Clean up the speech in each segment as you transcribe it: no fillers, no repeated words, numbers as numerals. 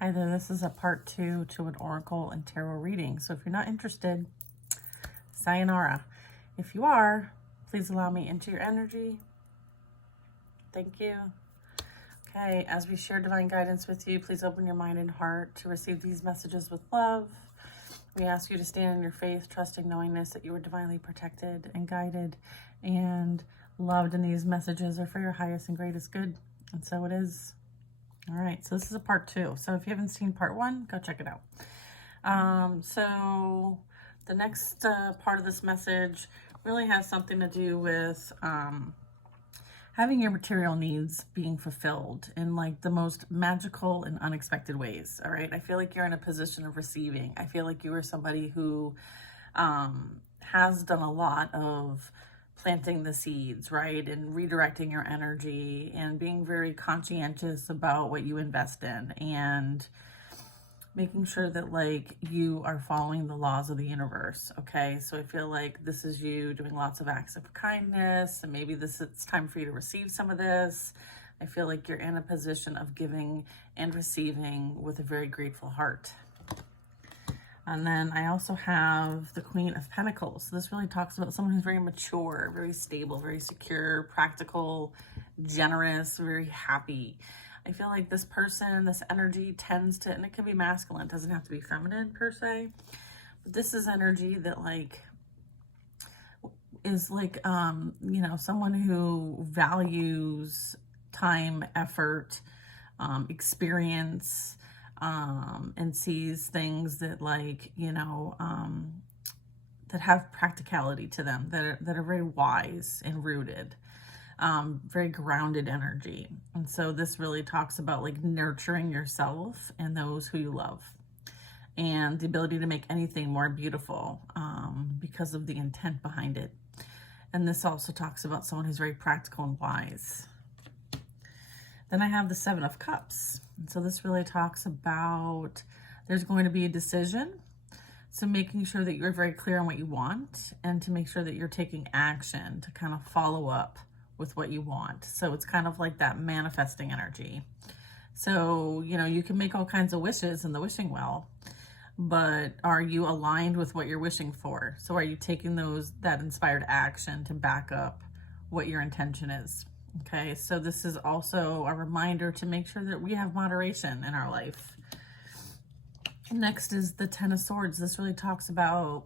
Hi there, this is a part 2 to an oracle and tarot reading. So if you're not interested, sayonara. If you are, please allow me into your energy. Thank you. Okay, as we share divine guidance with you, please open your mind and heart to receive these messages with love. We ask you to stand in your faith, trusting, knowingness that you are divinely protected and guided and loved, and these messages are for your highest and greatest good. And so it is. All right, so this is a part 2. So if you haven't seen part 1, go check it out. So the next part of this message really has something to do with having your material needs being fulfilled in like the most magical and unexpected ways. All right, I feel like you're in a position of receiving. I feel like you are somebody who has done a lot of planting the seeds, right? And redirecting your energy and being very conscientious about what you invest in and making sure that like you are following the laws of the universe. Okay, so I feel like this is you doing lots of acts of kindness, and maybe it's time for you to receive some of this. I feel like you're in a position of giving and receiving with a very grateful heart. And then I also have the Queen of Pentacles. So this really talks about someone who's very mature, very stable, very secure, practical, generous, very happy. I feel like this person, this energy tends to, and it can be masculine, it doesn't have to be feminine per se, but this is energy that like is like, you know, someone who values time, effort, experience, and sees things that like, you know, that have practicality to them, that are very wise and rooted, very grounded energy. And so this really talks about like nurturing yourself and those who you love, and the ability to make anything more beautiful because of the intent behind it. And this also talks about someone who's very practical and wise. Then I have the Seven of Cups. And so this really talks about there's going to be a decision. So making sure that you're very clear on what you want, and to make sure that you're taking action to kind of follow up with what you want. So it's kind of like that manifesting energy. So, you know, you can make all kinds of wishes in the wishing well, but are you aligned with what you're wishing for? So are you taking that inspired action to back up what your intention is? Okay, so this is also a reminder to make sure that we have moderation in our life. Next is the Ten of Swords. This really talks about,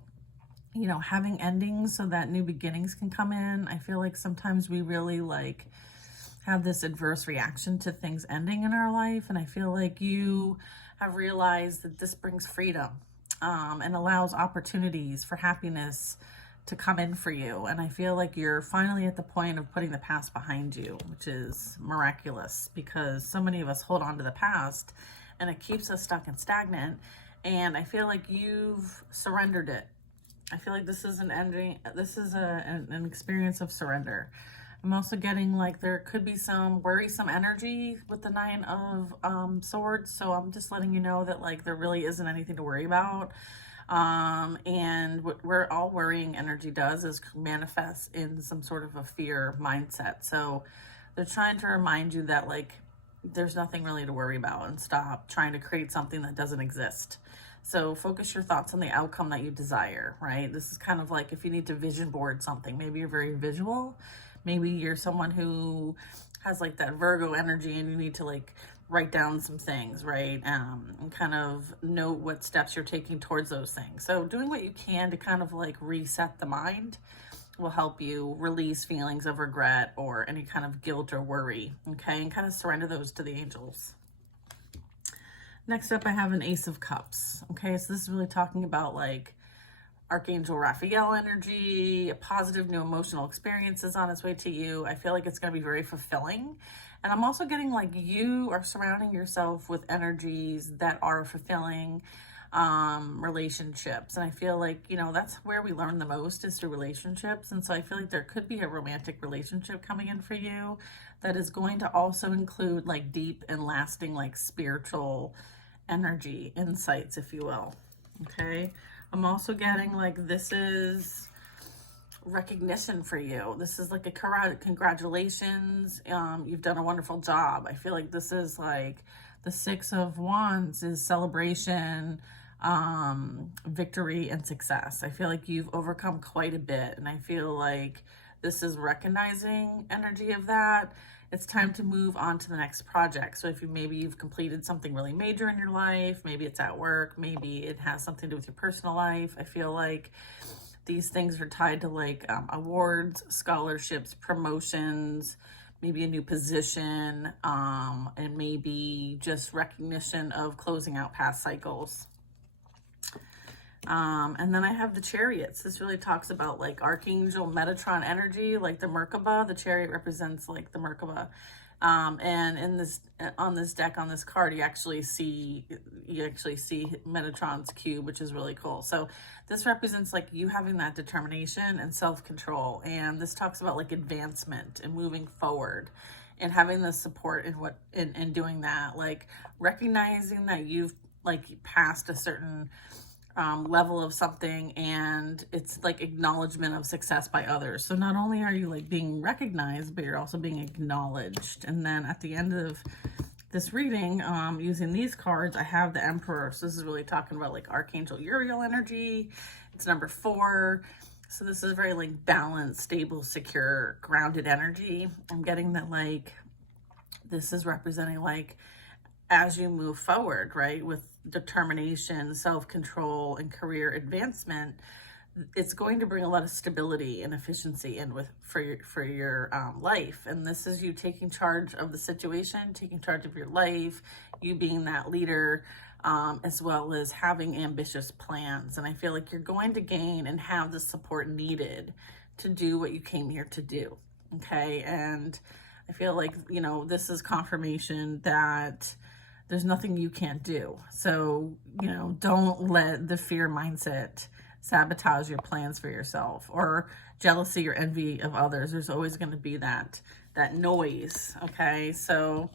you know, having endings so that new beginnings can come in. I feel like sometimes we really like have this adverse reaction to things ending in our life. And I feel like you have realized that this brings freedom and allows opportunities for happiness to come in for you. And I feel like you're finally at the point of putting the past behind you, which is miraculous, because so many of us hold on to the past and it keeps us stuck and stagnant. And I feel like you've surrendered it. I feel like this is an ending. This is an experience of surrender. I'm also getting like there could be some worrisome energy with the Nine of Swords. So I'm just letting you know that like there really isn't anything to worry about. And what all worrying energy does is manifest in some sort of a fear mindset. So they're trying to remind you that like there's nothing really to worry about, and stop trying to create something that doesn't exist. So focus your thoughts on the outcome that you desire, right? This is kind of like if you need to vision board something, maybe you're very visual. Maybe you're someone who has like that Virgo energy and you need to like write down some things, right? And kind of note what steps you're taking towards those things. So doing what you can to kind of like reset the mind will help you release feelings of regret or any kind of guilt or worry, okay? And kind of surrender those to the angels. Next up, I have an Ace of Cups, okay? So this is really talking about like Archangel Raphael energy, a positive new emotional experiences on its way to you. I feel like it's going to be very fulfilling. And I'm also getting like you are surrounding yourself with energies that are fulfilling relationships. And I feel like, you know, that's where we learn the most, is through relationships. And so I feel like there could be a romantic relationship coming in for you that is going to also include like deep and lasting like spiritual energy insights, if you will. Okay. I'm also getting like this is recognition for you. This is like a congratulations. You've done a wonderful job. I feel like this is like The Six of Wands is celebration, victory, and success. I feel like you've overcome quite a bit, and I feel like this is recognizing energy of that. It's time to move on to the next project. So if maybe you've completed something really major in your life, maybe it's at work, maybe it has something to do with your personal life. I feel like these things are tied to like awards, scholarships, promotions, maybe a new position, and maybe just recognition of closing out past cycles. And then I have the Chariots. This really talks about like Archangel Metatron energy, like the Merkaba. The Chariot represents like the Merkaba. And in this, on this deck, on this card, you actually see Metatron's cube, which is really cool. So this represents like you having that determination and self-control. And this talks about like advancement and moving forward and having the support in doing that, like recognizing that you've like passed a certain level of something, and it's like acknowledgement of success by others. So not only are you like being recognized, but you're also being acknowledged. And then at the end of this reading, using these cards, I have the Emperor. So this is really talking about like Archangel Uriel energy. It's number 4. So this is very like balanced, stable, secure, grounded energy. I'm getting that like this is representing like as you move forward, right, with determination, self-control, and career advancement, it's going to bring a lot of stability and efficiency in for your life. And this is you taking charge of the situation, taking charge of your life, you being that leader, as well as having ambitious plans. And I feel like you're going to gain and have the support needed to do what you came here to do. Okay. And I feel like, you know, this is confirmation that there's nothing you can't do. So, you know, don't let the fear mindset sabotage your plans for yourself, or jealousy or envy of others. There's always going to be that noise. Okay. So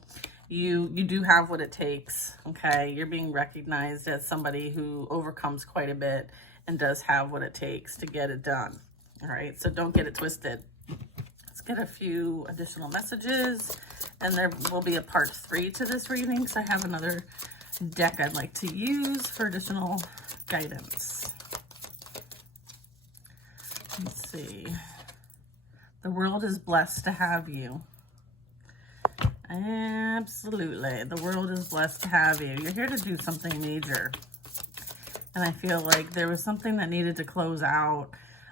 you do have what it takes. Okay. You're being recognized as somebody who overcomes quite a bit and does have what it takes to get it done. All right. So don't get it twisted. Let's get a few additional messages, and there will be a part 3 to this reading. So I have another deck I'd like to use for additional guidance. Let's see. The world is blessed to have you. Absolutely. The world is blessed to have you. You're here to do something major. And I feel like there was something that needed to close out.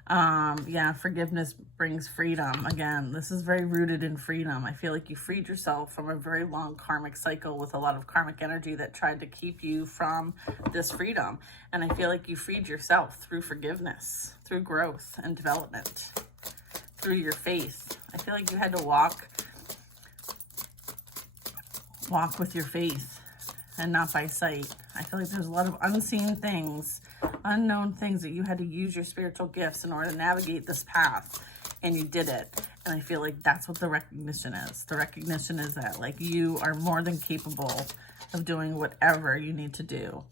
Yeah, forgiveness brings freedom. Again, this is very rooted in freedom. I feel like you freed yourself from a very long karmic cycle with a lot of karmic energy that tried to keep you from this freedom. And I feel like you freed yourself through forgiveness, through growth and development, through your faith. I feel like you had to walk with your faith and not by sight. I feel like there's a lot of unseen things, unknown things that you had to use your spiritual gifts in order to navigate this path, and you did it. And I feel like that's what the recognition is. The recognition is that like you are more than capable of doing whatever you need to do.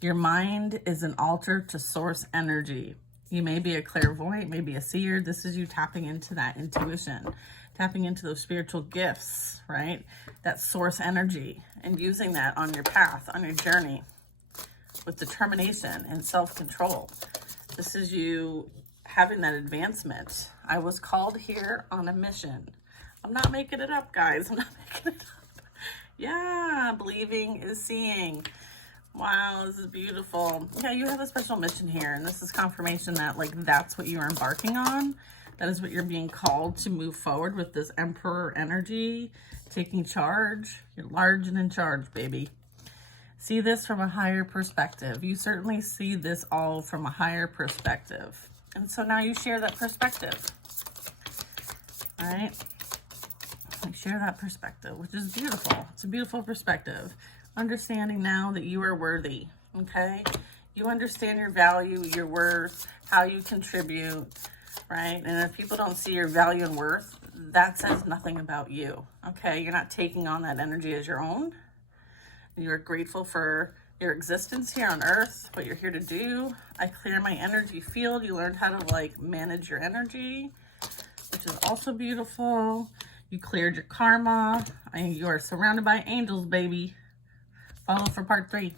Your mind is an altar to source energy. You may be a clairvoyant, maybe a seer. This is you tapping into that intuition, tapping into those spiritual gifts, right? That source energy, and using that on your path, on your journey with determination and self-control. This is you having that advancement. I was called here on a mission. I'm not making it up, guys. I'm not making it up. Yeah, believing is seeing. Wow, this is beautiful. Yeah, you have a special mission here, and this is confirmation that like that's what you're embarking on. That is what you're being called to move forward with, this Emperor energy, taking charge. You're large and in charge, baby. See this from a higher perspective. You certainly see this all from a higher perspective. And so now you share that perspective. All right? You share that perspective, which is beautiful. It's a beautiful perspective. Understanding now that you are worthy, okay? You understand your value, your worth, how you contribute, right? And if people don't see your value and worth, that says nothing about you, okay? You're not taking on that energy as your own. You're grateful for your existence here on earth, what you're here to do. I clear my energy field. You learned how to like manage your energy, which is also beautiful. You cleared your karma. You are surrounded by angels, baby. Follow for part 3.